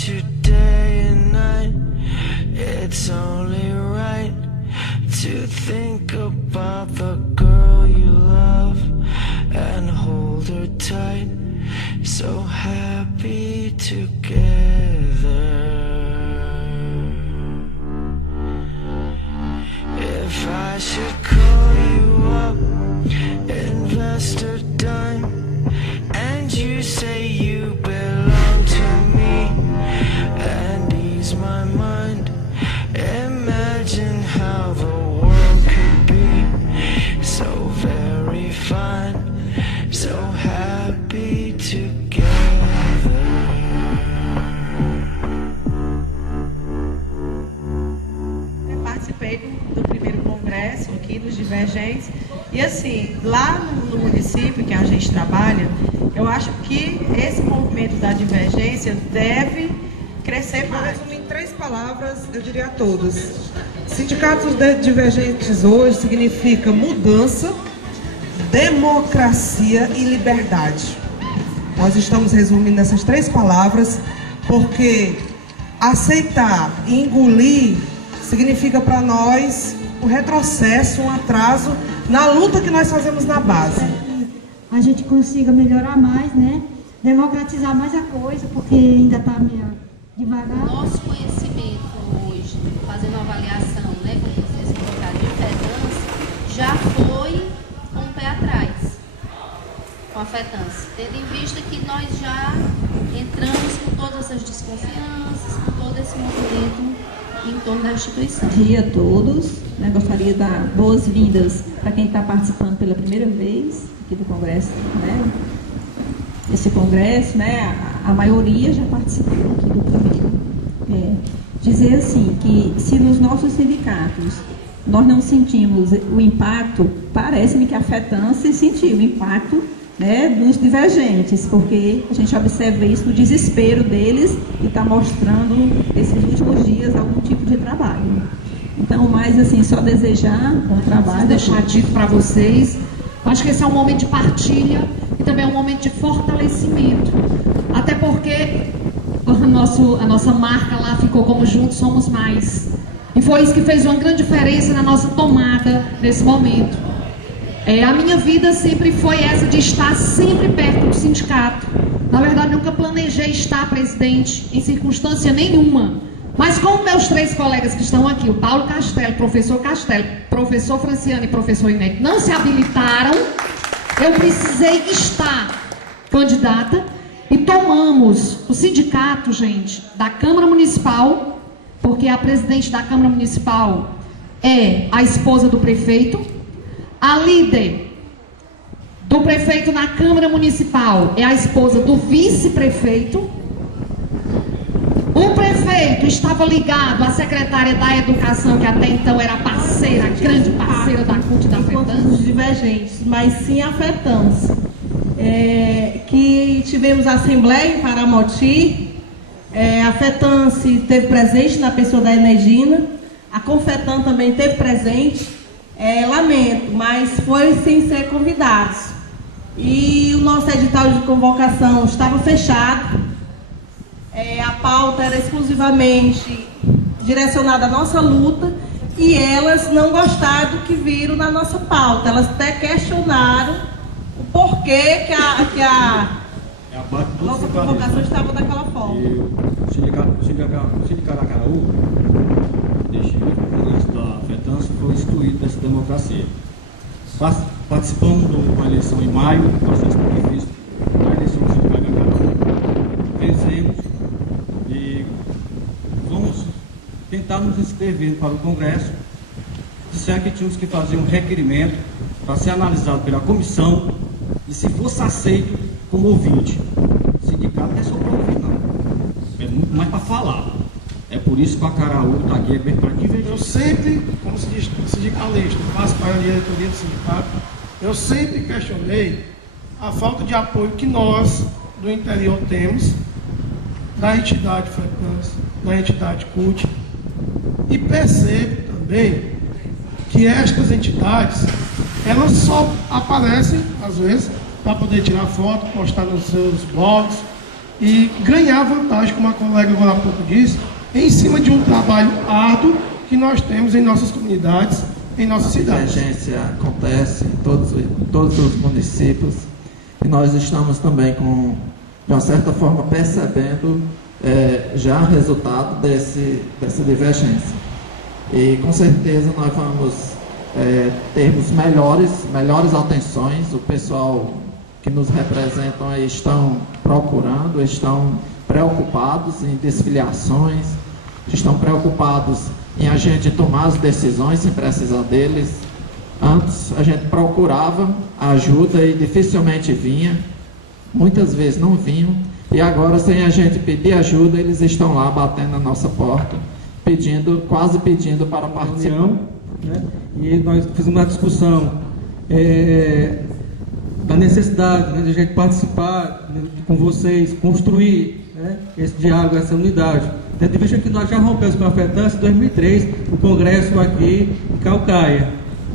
about you day and night. It's only right to think about the girl you love and hold her tight. So happy together. If I should call you up, invest a dime, and you say you belong to me, and ease my mind, imagine how the world could be so very fine, so happy together. Eu participei do primeiro congresso aqui dos Divergentes e assim, lá no município que a gente trabalha, eu acho que esse movimento da divergência deve crescer mais. Em 3 palavras, eu diria a todos. Sindicatos divergentes hoje significa mudança, democracia e liberdade. Nós estamos resumindo essas 3 palavras porque aceitar e engolir significa para nós um retrocesso, um atraso na luta que nós fazemos na base. A gente consiga melhorar mais, né? Democratizar mais a coisa, porque ainda está meio devagar. Nosso conhecimento hoje, fazendo uma avaliação, né, como vocês colocaram, de FETANS, já foi com o pé atrás, com a FETANS, tendo em vista que nós já entramos com todas essas desconfianças, com todo esse movimento em torno da instituição. Bom dia a todos, né? Gostaria de dar boas-vindas para quem está participando pela primeira vez aqui do Congresso, né? Esse Congresso, né? A maioria já participou aqui do primeiro. Dizer assim, que se nos nossos sindicatos nós não sentimos o impacto, parece-me que a FETANS sentiu o impacto, né, dos divergentes, porque a gente observa isso no desespero deles e está mostrando esses últimos dias algum tipo de trabalho. Então, mais assim, só desejar bom trabalho. Deixar dito para vocês, acho que esse é um momento de partilha e também é um momento de fortalecimento, até porque a nossa marca lá ficou como Juntos Somos Mais, e foi isso que fez uma grande diferença na nossa tomada nesse momento. A minha vida sempre foi essa de estar sempre perto do sindicato. Na verdade, nunca planejei estar presidente em circunstância nenhuma. Mas como meus 3 colegas que estão aqui, o Paulo Castelo, professor Franciano e professor Inete, não se habilitaram, eu precisei estar candidata e tomamos o sindicato, gente, da Câmara Municipal, porque a presidente da Câmara Municipal é a esposa do prefeito. A líder do prefeito na Câmara Municipal é a esposa do vice-prefeito. O prefeito estava ligado à secretária da Educação, que até então era parceira, a grande parceira da CUT da FETANS. Divergentes, mas sim a FETANS. Que tivemos a Assembleia em Paramoti, a FETANS esteve presente na pessoa da Enegina, a Confetan também esteve presente. Lamento, mas foi sem ser convidados. E o nosso edital de convocação estava fechado. A pauta era exclusivamente direcionada à nossa luta e elas não gostaram do que viram na nossa pauta. Elas até questionaram o porquê que a nossa convocação estava daquela forma. E o sindicato Acaraú, desde o início da FETANS, foi excluído dessa democracia. Participamos de uma eleição em maio, processo muito difícil, a eleição do sindicato Acaraú. Vencemos e vamos tentar nos inscrever para o Congresso. Disseram que tínhamos que fazer um requerimento para ser analisado pela comissão e, se fosse aceito, como ouvinte. O sindicato não é só para ouvir, não. É muito mais para falar. É por isso que o Acaraú está aqui, para divertir. Eu sempre, como sindicalista, faço parte da diretoria do sindicato, eu sempre questionei a falta de apoio que nós, do interior, temos, da entidade FETANS, da entidade CUT, e percebo também que estas entidades, elas só aparecem, às vezes, para poder tirar foto, postar nos seus blogs, e ganhar vantagem, como a colega agora há pouco disse, em cima de um trabalho árduo que nós temos em nossas comunidades, em nossas cidades. A divergência acontece em todos os municípios e nós estamos também de uma certa forma, percebendo já o resultado dessa divergência. E com certeza nós vamos termos melhores atenções. O pessoal que nos representam aí estão procurando, estão preocupados em desfiliações, estão preocupados em a gente tomar as decisões sem precisar deles. Antes a gente procurava ajuda e dificilmente vinha, muitas vezes não vinham, e agora sem a gente pedir ajuda, eles estão lá batendo na nossa porta, quase pedindo para participar. Né? E nós fizemos uma discussão da necessidade, né, de a gente participar, né, com vocês, construir, né, esse diálogo, essa unidade. Tendo em vista que nós já rompemos com a FETANSE em 2003, o congresso aqui em Caucaia.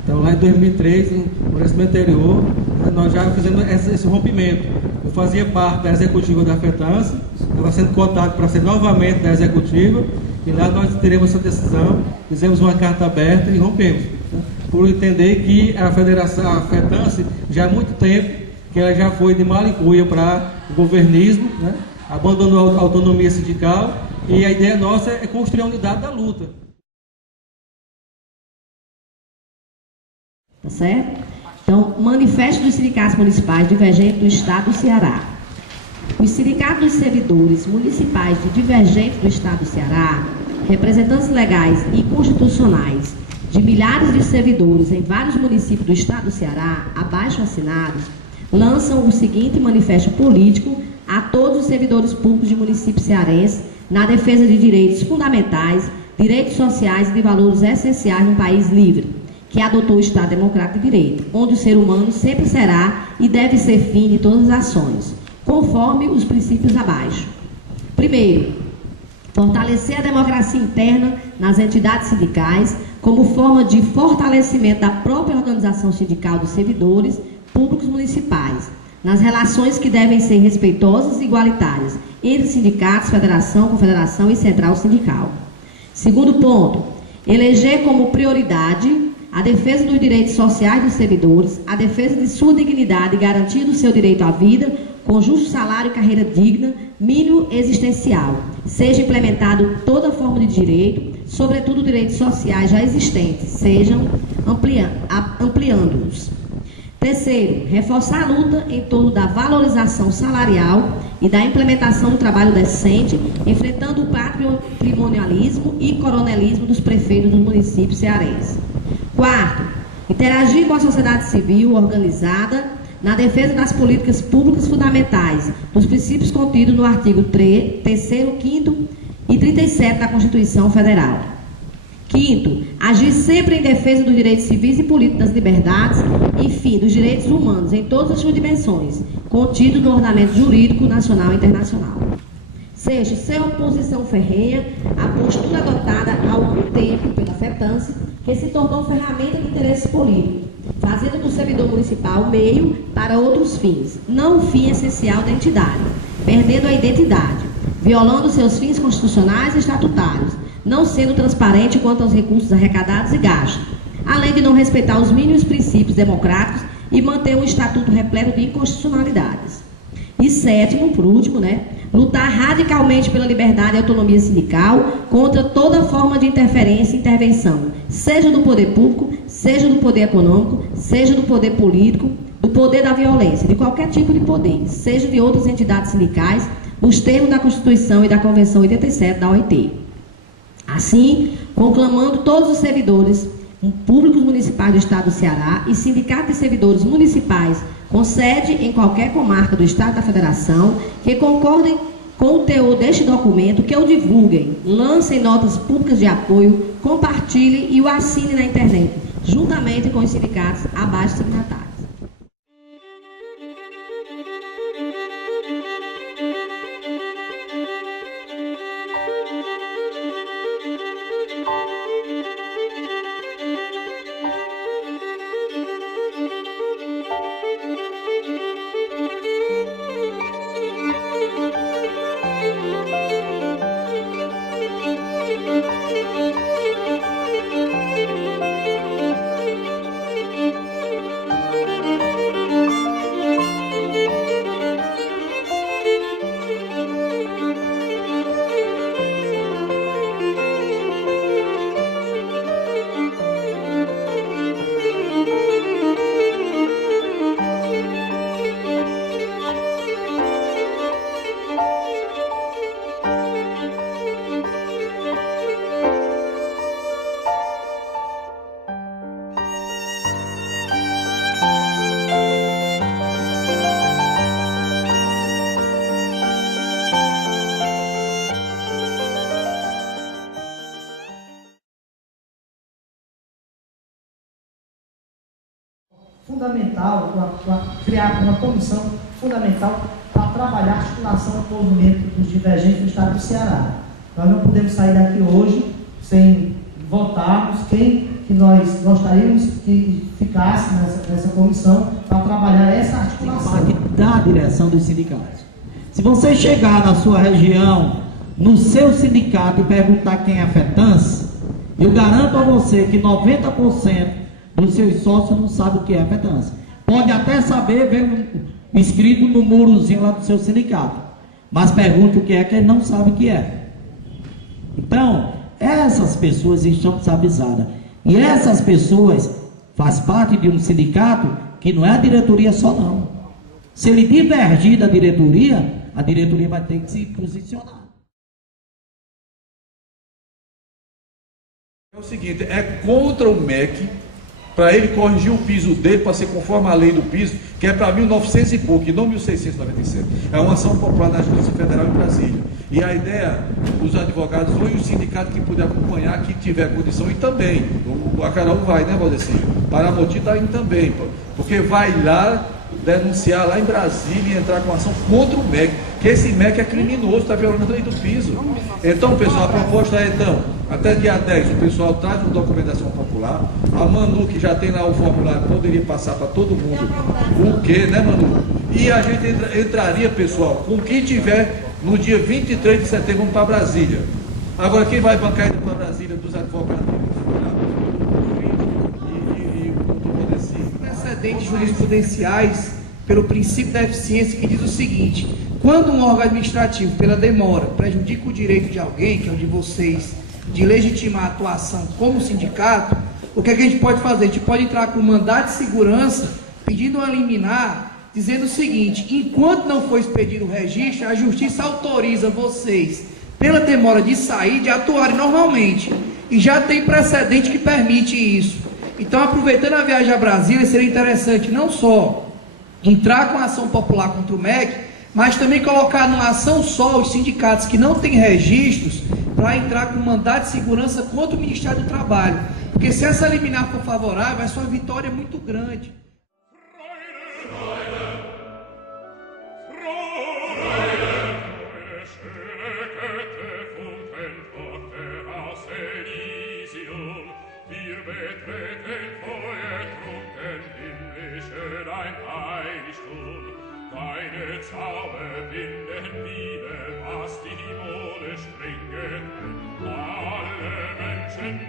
Então, lá em 2003, no congresso anterior, né, nós já fizemos esse rompimento. Eu fazia parte da executiva da FETANSE, estava sendo cotado para ser novamente da executiva, e lá nós teremos essa decisão, fizemos uma carta aberta e rompemos. Né, por entender que a FETANSE, já há muito tempo, que ela já foi de malicuia para o governismo, né, abandonou a autonomia sindical, e a ideia nossa é construir a unidade da luta. Tá certo? Então, manifesto dos sindicatos municipais divergentes do Estado do Ceará. Os sindicatos dos servidores municipais divergentes do Estado do Ceará, representantes legais e constitucionais de milhares de servidores em vários municípios do Estado do Ceará, abaixo assinados, lançam o seguinte manifesto político a todos os servidores públicos de municípios cearenses na defesa de direitos fundamentais, direitos sociais e de valores essenciais num país livre, que adotou o Estado Democrático de Direito, onde o ser humano sempre será e deve ser fim de todas as ações, conforme os princípios abaixo. Primeiro, fortalecer a democracia interna nas entidades sindicais como forma de fortalecimento da própria organização sindical dos servidores públicos municipais, nas relações que devem ser respeitosas e igualitárias entre sindicatos, federação, confederação e central sindical. Segundo ponto, eleger como prioridade a defesa dos direitos sociais dos servidores, a defesa de sua dignidade e garantia do seu direito à vida, com justo salário e carreira digna, mínimo existencial. Seja implementado toda forma de direito, sobretudo direitos sociais já existentes, sejam ampliando-os. Terceiro, reforçar a luta em torno da valorização salarial e da implementação do trabalho decente, enfrentando o patrimonialismo e coronelismo dos prefeitos dos municípios cearenses. Quarto, interagir com a sociedade civil organizada na defesa das políticas públicas fundamentais, dos princípios contidos no artigo 3º, 5º e 37 da Constituição Federal. Quinto, agir sempre em defesa dos direitos civis e políticos, das liberdades, enfim, dos direitos humanos em todas as suas dimensões, contidos no ordenamento jurídico nacional e internacional. Sexto, sem oposição ferrenha à postura adotada há algum tempo pela FETANSE, que se tornou ferramenta de interesse político, fazendo do servidor municipal meio para outros fins, não o fim essencial da entidade, perdendo a identidade, violando seus fins constitucionais e estatutários, não sendo transparente quanto aos recursos arrecadados e gastos, além de não respeitar os mínimos princípios democráticos e manter um estatuto repleto de inconstitucionalidades. E sétimo, por último, lutar radicalmente pela liberdade e autonomia sindical contra toda forma de interferência e intervenção, seja do poder público, seja do poder econômico, seja do poder político, do poder da violência, de qualquer tipo de poder, seja de outras entidades sindicais, nos termos da Constituição e da Convenção 87 da OIT. Assim, conclamando todos os servidores públicos municipais do Estado do Ceará e sindicatos de servidores municipais com sede em qualquer comarca do Estado da Federação que concordem com o teor deste documento, que o divulguem, lancem notas públicas de apoio, compartilhem e o assinem na internet, juntamente com os sindicatos abaixo signatários. fundamental, criar uma comissão fundamental para trabalhar a articulação do movimento dos divergentes do Estado do Ceará. Nós não podemos sair daqui hoje sem votarmos quem que nós gostaríamos que ficasse nessa comissão para trabalhar essa articulação. Da direção dos sindicatos. Se você chegar na sua região, no seu sindicato e perguntar quem é a FETANS, eu garanto a você que 90% dos seus sócios não sabem o que é a FETANS. Pode até saber, ver escrito no murozinho lá do seu sindicato, mas pergunte o que é que ele não sabe o que é. Então, essas pessoas estão desavisadas. E essas pessoas fazem parte de um sindicato que não é a diretoria só não. Se ele divergir da diretoria, a diretoria vai ter que se posicionar. É o seguinte, é contra o MEC, para ele corrigir o piso dele, para ser conforme a lei do piso, que é para 1900 e pouco, e não 1697. É uma ação popular da Justiça Federal em Brasília. E a ideia dos advogados, ou os sindicatos que puder acompanhar, que tiver condição, e também, a Carol vai, né, Valdecir? Paramoti está indo também, porque vai lá denunciar lá em Brasília e entrar com ação contra o MEC, que esse MEC é criminoso, está violando a lei do piso. Então, pessoal, a proposta é, então, até dia 10, o pessoal traz uma documentação popular, a Manu, que já tem lá o formulário, poderia passar para todo mundo o quê, né, Manu? E a gente entraria, pessoal, com quem tiver no dia 23 de setembro, vamos para Brasília. Agora, quem vai bancar indo para Brasília dos advogados? Precedentes jurisprudenciais pelo princípio da eficiência, que diz o seguinte: quando um órgão administrativo, pela demora, prejudica o direito de alguém, que é o de vocês, de legitimar a atuação como sindicato, o que é que a gente pode fazer? A gente pode entrar com um mandado de segurança, pedindo uma liminar, dizendo o seguinte: enquanto não for expedido o registro, a justiça autoriza vocês, pela demora de sair, de atuarem normalmente. E já tem precedente que permite isso. Então, aproveitando a viagem a Brasília, seria interessante não só entrar com a ação popular contra o MEC, mas também colocar numa ação só os sindicatos que não têm registros, para entrar com mandado de segurança contra o Ministério do Trabalho. Porque se essa liminar for favorável, a sua vitória é muito grande. Deine Zauber binden wieder, was die Mode springet. Alle Menschen